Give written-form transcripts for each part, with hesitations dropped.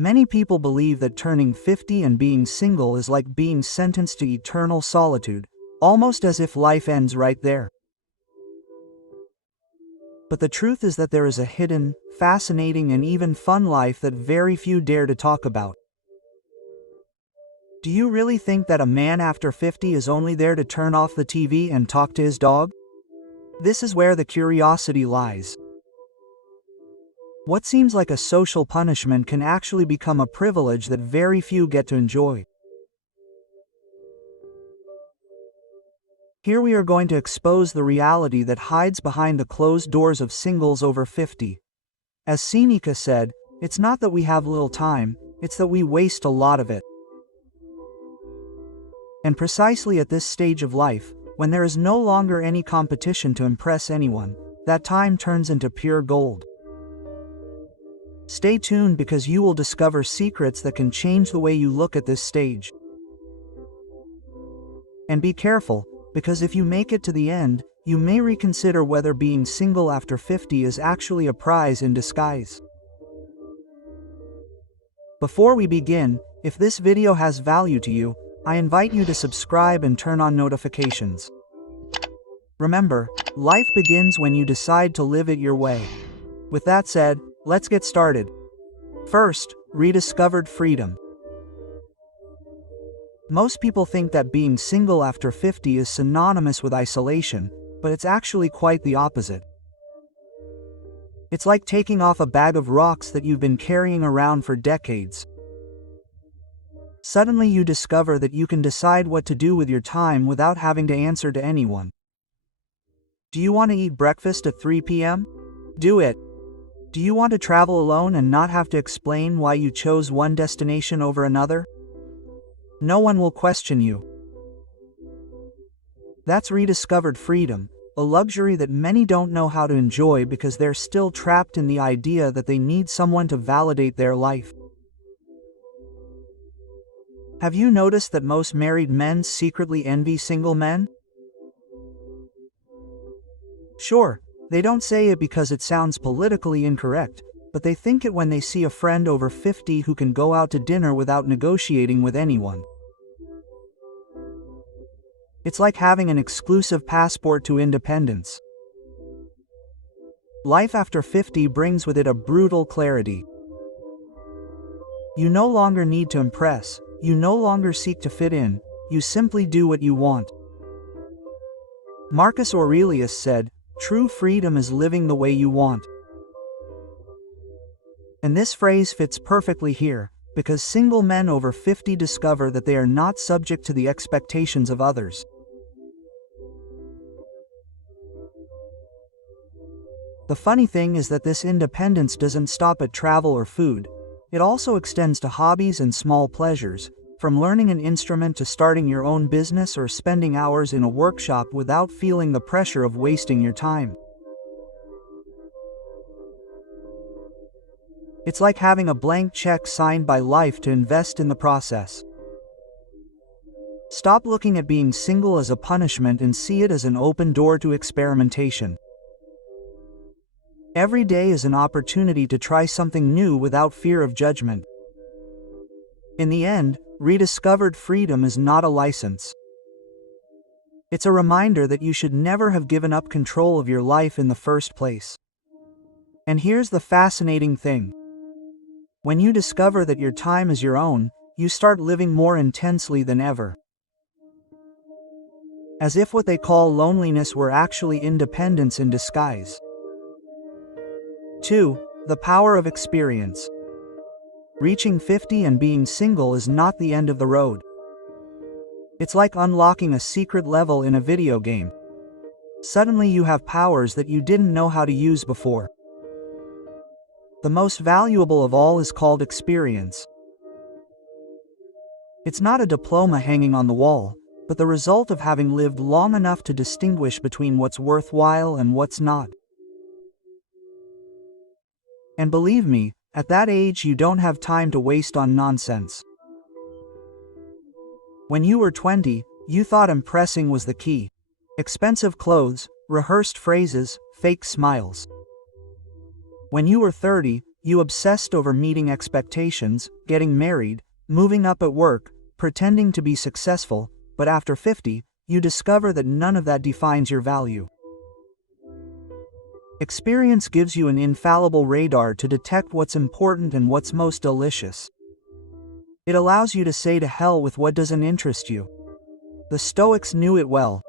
Many people believe that turning 50 and being single is like being sentenced to eternal solitude, almost as if life ends right there. But the truth is that there is a hidden, fascinating, and even fun life that very few dare to talk about. Do you really think that a man after 50 is only there to turn off the TV and talk to his dog? This is where the curiosity lies. What seems like a social punishment can actually become a privilege that very few get to enjoy. Here we are going to expose the reality that hides behind the closed doors of singles over 50. As Seneca said, it's not that we have little time, it's that we waste a lot of it. And precisely at this stage of life, when there is no longer any competition to impress anyone, that time turns into pure gold. Stay tuned because you will discover secrets that can change the way you look at this stage. And be careful, because if you make it to the end, you may reconsider whether being single after 50 is actually a prize in disguise. Before we begin, if this video has value to you, I invite you to subscribe and turn on notifications. Remember, life begins when you decide to live it your way. With that said, let's get started. First, rediscovered freedom. Most people think that being single after 50 is synonymous with isolation, but it's actually quite the opposite. It's like taking off a bag of rocks that you've been carrying around for decades. Suddenly you discover that you can decide what to do with your time without having to answer to anyone. Do you want to eat breakfast at 3 p.m.? Do it. Do you want to travel alone and not have to explain why you chose one destination over another? No one will question you. That's rediscovered freedom, a luxury that many don't know how to enjoy because they're still trapped in the idea that they need someone to validate their life. Have you noticed that most married men secretly envy single men? Sure, they don't say it because it sounds politically incorrect, but they think it when they see a friend over 50 who can go out to dinner without negotiating with anyone. It's like having an exclusive passport to independence. Life after 50 brings with it a brutal clarity. You no longer need to impress, you no longer seek to fit in, you simply do what you want. Marcus Aurelius said, "True freedom is living the way you want." And this phrase fits perfectly here, because single men over 50 discover that they are not subject to the expectations of others. The funny thing is that this independence doesn't stop at travel or food. It also extends to hobbies and small pleasures, from learning an instrument to starting your own business or spending hours in a workshop without feeling the pressure of wasting your time. It's like having a blank check signed by life to invest in the process. Stop looking at being single as a punishment and see it as an open door to experimentation. Every day is an opportunity to try something new without fear of judgment. In the end, rediscovered freedom is not a license. It's a reminder that you should never have given up control of your life in the first place. And here's the fascinating thing. When you discover that your time is your own, you start living more intensely than ever. As if what they call loneliness were actually independence in disguise. 2. The power of experience. Reaching 50 and being single is not the end of the road. It's like unlocking a secret level in a video game. Suddenly you have powers that you didn't know how to use before. The most valuable of all is called experience. It's not a diploma hanging on the wall, but the result of having lived long enough to distinguish between what's worthwhile and what's not. And believe me, at that age you don't have time to waste on nonsense. When you were 20, you thought impressing was the key. Expensive clothes, rehearsed phrases, fake smiles. When you were 30, you obsessed over meeting expectations, getting married, moving up at work, pretending to be successful, but after 50, you discover that none of that defines your value. Experience gives you an infallible radar to detect what's important and what's most delicious. It allows you to say to hell with what doesn't interest you. The Stoics knew it well.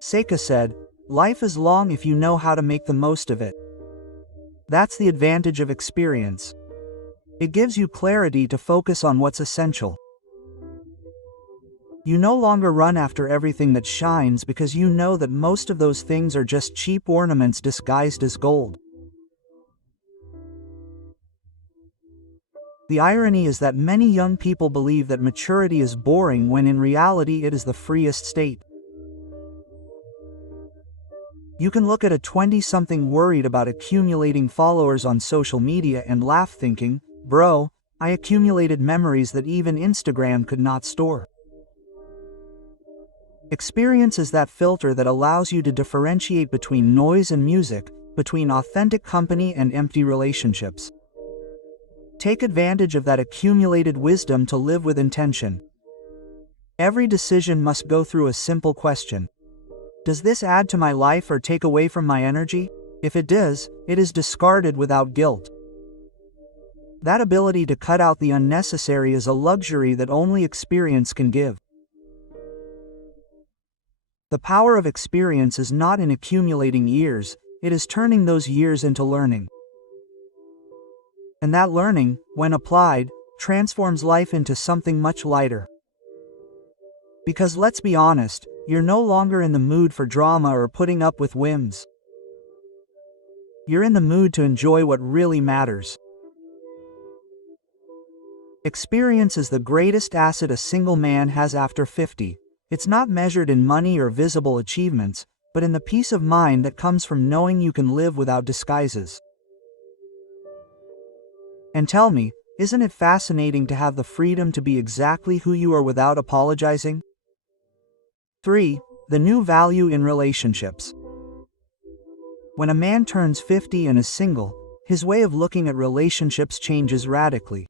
Seneca said, "Life is long if you know how to make the most of it." That's the advantage of experience. It gives you clarity to focus on what's essential. You no longer run after everything that shines because you know that most of those things are just cheap ornaments disguised as gold. The irony is that many young people believe that maturity is boring when in reality it is the freest state. You can look at a 20-something worried about accumulating followers on social media and laugh thinking, "Bro, I accumulated memories that even Instagram could not store." Experience is that filter that allows you to differentiate between noise and music, between authentic company and empty relationships. Take advantage of that accumulated wisdom to live with intention. Every decision must go through a simple question. Does this add to my life or take away from my energy? If it does, it is discarded without guilt. That ability to cut out the unnecessary is a luxury that only experience can give. The power of experience is not in accumulating years, it is turning those years into learning. And that learning, when applied, transforms life into something much lighter. Because let's be honest, you're no longer in the mood for drama or putting up with whims. You're in the mood to enjoy what really matters. Experience is the greatest asset a single man has after 50. It's not measured in money or visible achievements, but in the peace of mind that comes from knowing you can live without disguises. And tell me, isn't it fascinating to have the freedom to be exactly who you are without apologizing? 3. The new value in relationships. When a man turns 50 and is single, his way of looking at relationships changes radically.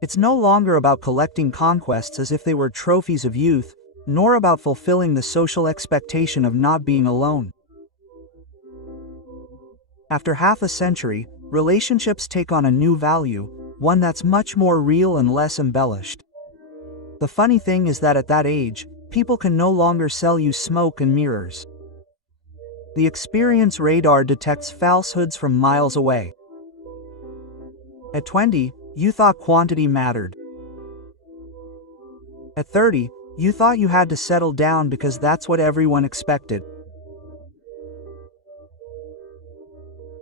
It's no longer about collecting conquests as if they were trophies of youth, nor about fulfilling the social expectation of not being alone. After half a century, relationships take on a new value, one that's much more real and less embellished. The funny thing is that at that age, people can no longer sell you smoke and mirrors. The experience radar detects falsehoods from miles away. At 20, you thought quantity mattered. At 30, you thought you had to settle down because that's what everyone expected.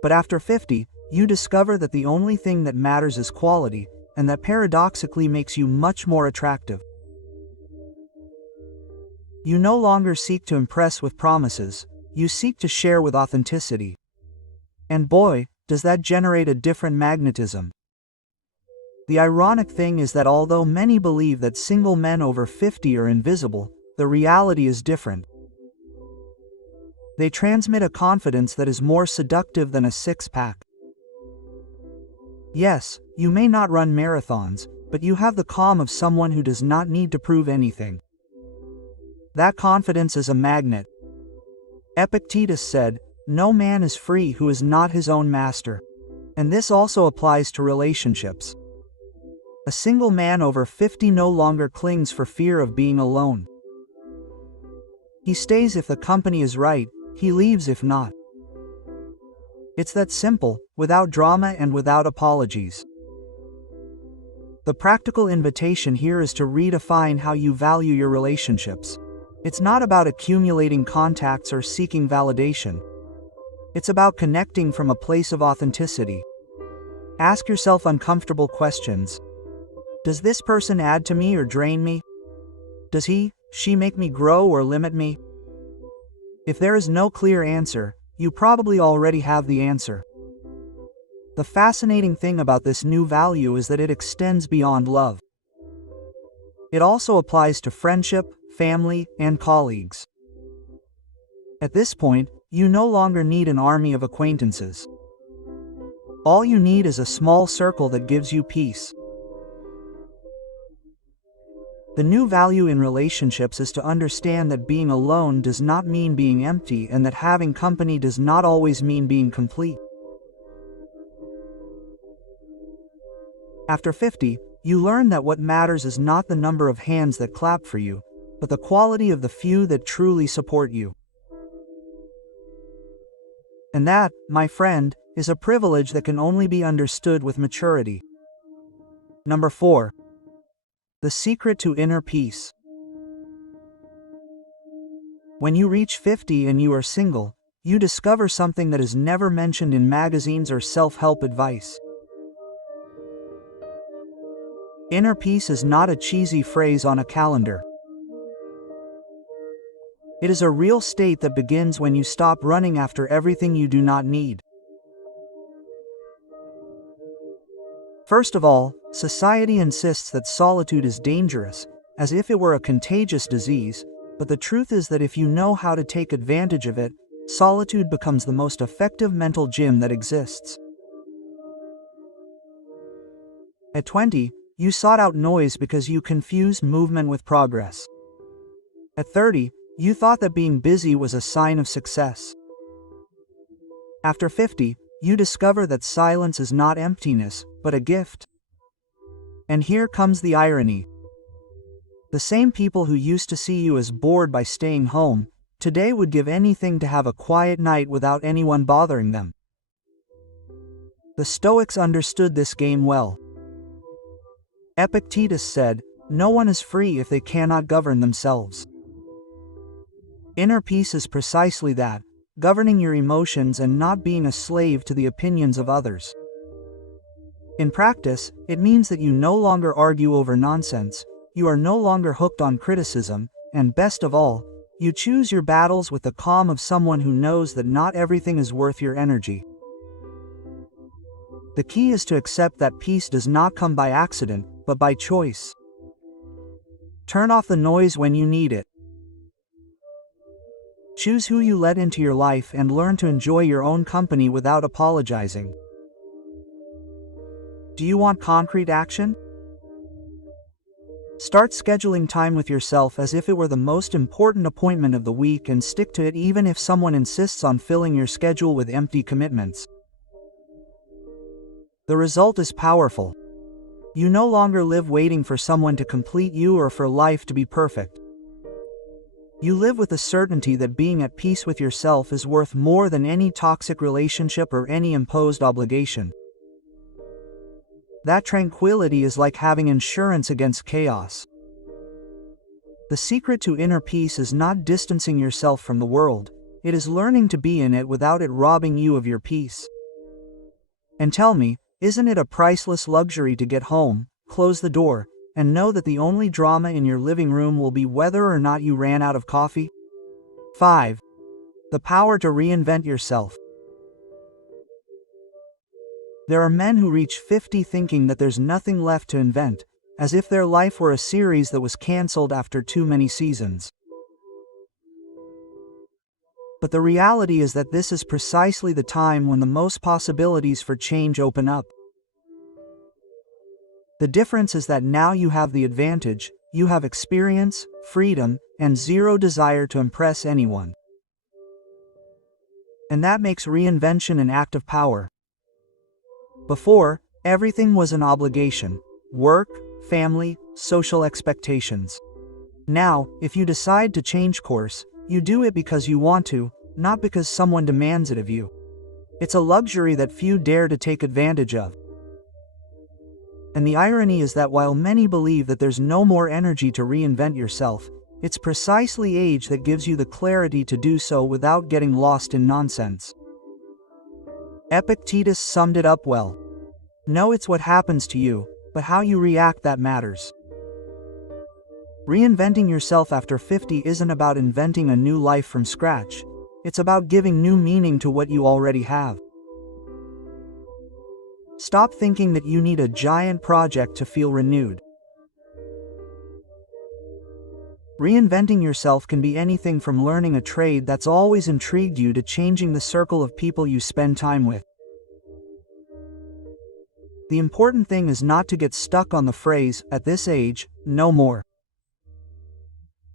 But after 50, you discover that the only thing that matters is quality, and that paradoxically makes you much more attractive. You no longer seek to impress with promises, you seek to share with authenticity. And boy, does that generate a different magnetism. The ironic thing is that although many believe that single men over 50 are invisible, the reality is different. They transmit a confidence that is more seductive than a six-pack. Yes, you may not run marathons, but you have the calm of someone who does not need to prove anything. That confidence is a magnet. Epictetus said, "No man is free who is not his own master." And this also applies to relationships. A single man over 50 no longer clings for fear of being alone. He stays if the company is right, he leaves if not. It's that simple, without drama and without apologies. The practical invitation here is to redefine how you value your relationships. It's not about accumulating contacts or seeking validation. It's about connecting from a place of authenticity. Ask yourself uncomfortable questions. Does this person add to me or drain me? Does he, she make me grow or limit me? If there is no clear answer, you probably already have the answer. The fascinating thing about this new value is that it extends beyond love. It also applies to friendship, family, and colleagues. At this point, you no longer need an army of acquaintances. All you need is a small circle that gives you peace. The new value in relationships is to understand that being alone does not mean being empty, and that having company does not always mean being complete. After 50, you learn that what matters is not the number of hands that clap for you, but the quality of the few that truly support you. And that, my friend, is a privilege that can only be understood with maturity. Number 4. The secret to inner peace. When you reach 50 and you are single, you discover something that is never mentioned in magazines or self-help advice. Inner peace is not a cheesy phrase on a calendar. It is a real state that begins when you stop running after everything you do not need. First of all, society insists that solitude is dangerous, as if it were a contagious disease, but the truth is that if you know how to take advantage of it, solitude becomes the most effective mental gym that exists. At 20, you sought out noise because you confused movement with progress. At 30, you thought that being busy was a sign of success. After 50, you discover that silence is not emptiness, but a gift. And here comes the irony. The same people who used to see you as bored by staying home, today would give anything to have a quiet night without anyone bothering them. The Stoics understood this game well. Epictetus said, "No one is free if they cannot govern themselves." Inner peace is precisely that, governing your emotions and not being a slave to the opinions of others. In practice, it means that you no longer argue over nonsense, you are no longer hooked on criticism, and best of all, you choose your battles with the calm of someone who knows that not everything is worth your energy. The key is to accept that peace does not come by accident, but by choice. Turn off the noise when you need it. Choose who you let into your life and learn to enjoy your own company without apologizing. Do you want concrete action? Start scheduling time with yourself as if it were the most important appointment of the week, and stick to it even if someone insists on filling your schedule with empty commitments. The result is powerful. You no longer live waiting for someone to complete you or for life to be perfect. You live with the certainty that being at peace with yourself is worth more than any toxic relationship or any imposed obligation. That tranquility is like having insurance against chaos. The secret to inner peace is not distancing yourself from the world, it is learning to be in it without it robbing you of your peace. And tell me, isn't it a priceless luxury to get home, close the door, and know that the only drama in your living room will be whether or not you ran out of coffee? 5. The power to reinvent yourself. There are men who reach 50 thinking that there's nothing left to invent, as if their life were a series that was cancelled after too many seasons. But the reality is that this is precisely the time when the most possibilities for change open up. The difference is that now you have the advantage, you have experience, freedom, and zero desire to impress anyone. And that makes reinvention an act of power. Before, everything was an obligation: work, family, social expectations. Now, if you decide to change course, you do it because you want to, not because someone demands it of you. It's a luxury that few dare to take advantage of. And the irony is that while many believe that there's no more energy to reinvent yourself, it's precisely age that gives you the clarity to do so without getting lost in nonsense. Epictetus summed it up well. No, it's what happens to you, but how you react that matters. Reinventing yourself after 50 isn't about inventing a new life from scratch, it's about giving new meaning to what you already have. Stop thinking that you need a giant project to feel renewed. Reinventing yourself can be anything from learning a trade that's always intrigued you to changing the circle of people you spend time with. The important thing is not to get stuck on the phrase, "At this age, no more."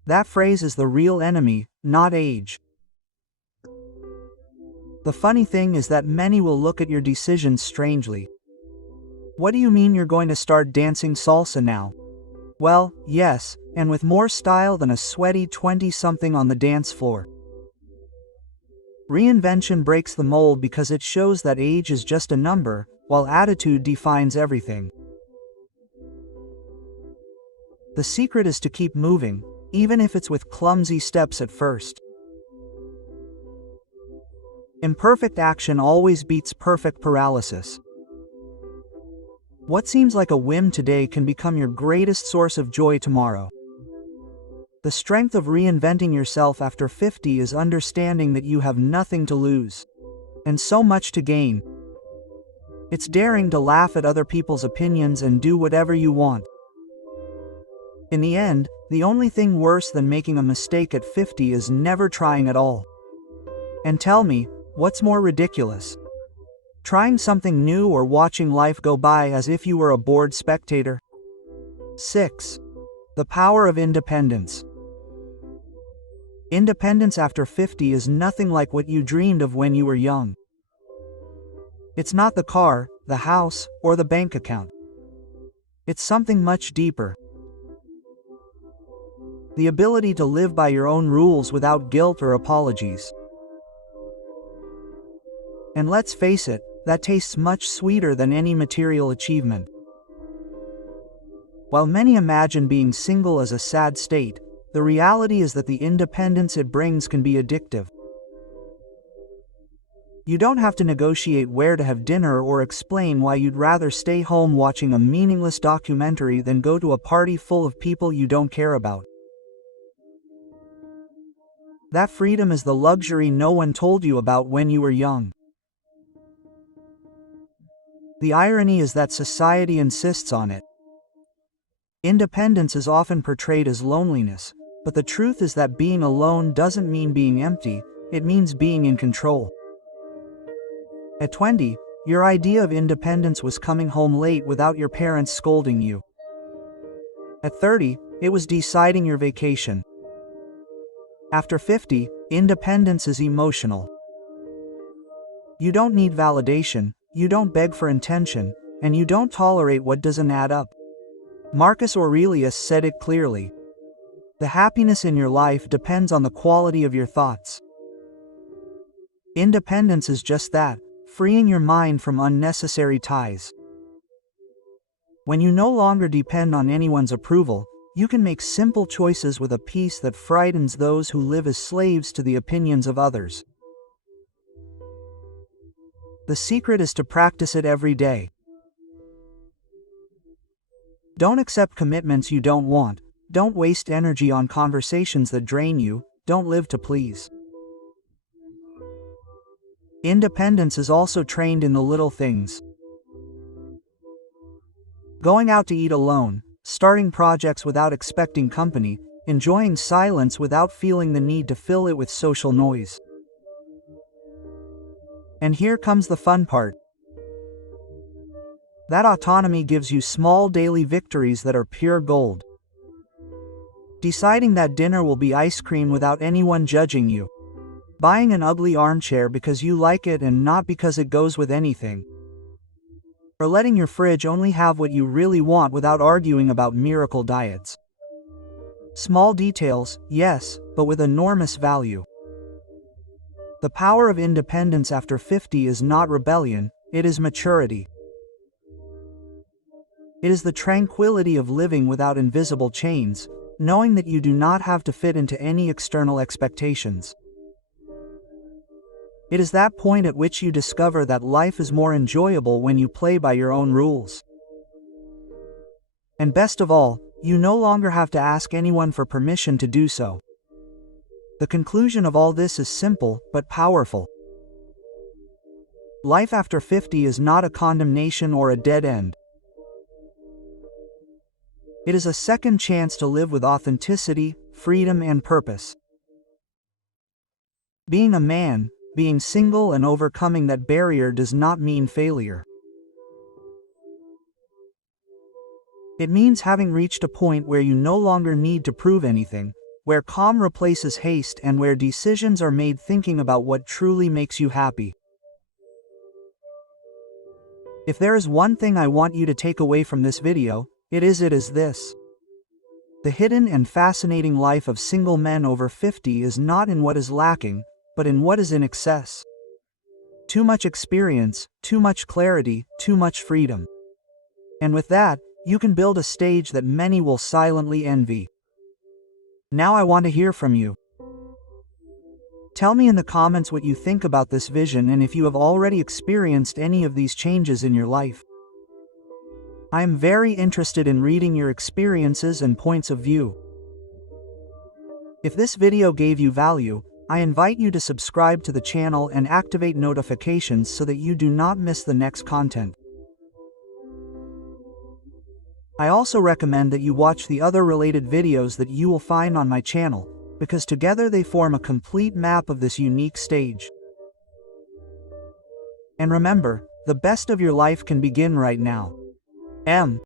That phrase is the real enemy, not age. The funny thing is that many will look at your decisions strangely. "What do you mean you're going to start dancing salsa now?" Well, yes, and with more style than a sweaty 20-something on the dance floor. Reinvention breaks the mold because it shows that age is just a number, while attitude defines everything. The secret is to keep moving, even if it's with clumsy steps at first. Imperfect action always beats perfect paralysis. What seems like a whim today can become your greatest source of joy tomorrow. The strength of reinventing yourself after 50 is understanding that you have nothing to lose, and so much to gain. It's daring to laugh at other people's opinions and do whatever you want. In the end, the only thing worse than making a mistake at 50 is never trying at all. And tell me, what's more ridiculous? Trying something new or watching life go by as if you were a bored spectator? 6. The power of independence. Independence after 50 is nothing like what you dreamed of when you were young. It's not the car, the house, or the bank account. It's something much deeper. The ability to live by your own rules without guilt or apologies. And let's face it, that tastes much sweeter than any material achievement. While many imagine being single as a sad state, the reality is that the independence it brings can be addictive. You don't have to negotiate where to have dinner or explain why you'd rather stay home watching a meaningless documentary than go to a party full of people you don't care about. That freedom is the luxury no one told you about when you were young. The irony is that society insists on it. Independence is often portrayed as loneliness, but the truth is that being alone doesn't mean being empty, it means being in control. At 20, your idea of independence was coming home late without your parents scolding you. At 30, it was deciding your vacation. After 50, independence is emotional. You don't need validation, you don't beg for attention, and you don't tolerate what doesn't add up. Marcus Aurelius said it clearly. The happiness in your life depends on the quality of your thoughts. Independence is just that, freeing your mind from unnecessary ties. When you no longer depend on anyone's approval, you can make simple choices with a peace that frightens those who live as slaves to the opinions of others. The secret is to practice it every day. Don't accept commitments you don't want, don't waste energy on conversations that drain you, don't live to please. Independence is also trained in the little things. Going out to eat alone, starting projects without expecting company, enjoying silence without feeling the need to fill it with social noise. And here comes the fun part. That autonomy gives you small daily victories that are pure gold. Deciding that dinner will be ice cream without anyone judging you. Buying an ugly armchair because you like it and not because it goes with anything. Or letting your fridge only have what you really want without arguing about miracle diets. Small details, yes, but with enormous value. The power of independence after 50 is not rebellion, it is maturity. It is the tranquility of living without invisible chains, knowing that you do not have to fit into any external expectations. It is that point at which you discover that life is more enjoyable when you play by your own rules. And best of all, you no longer have to ask anyone for permission to do so. The conclusion of all this is simple, but powerful. Life after 50 is not a condemnation or a dead end. It is a second chance to live with authenticity, freedom and purpose. Being a man, being single and overcoming that barrier does not mean failure. It means having reached a point where you no longer need to prove anything, where calm replaces haste and where decisions are made thinking about what truly makes you happy. If there is one thing I want you to take away from this video, it is this. The hidden and fascinating life of single men over 50 is not in what is lacking, but in what is in excess. Too much experience, too much clarity, too much freedom. And with that, you can build a stage that many will silently envy. Now I want to hear from you. Tell me in the comments what you think about this vision and if you have already experienced any of these changes in your life. I am very interested in reading your experiences and points of view. If this video gave you value, I invite you to subscribe to the channel and activate notifications so that you do not miss the next content. I also recommend that you watch the other related videos that you will find on my channel, because together they form a complete map of this unique stage. And remember, the best of your life can begin right now.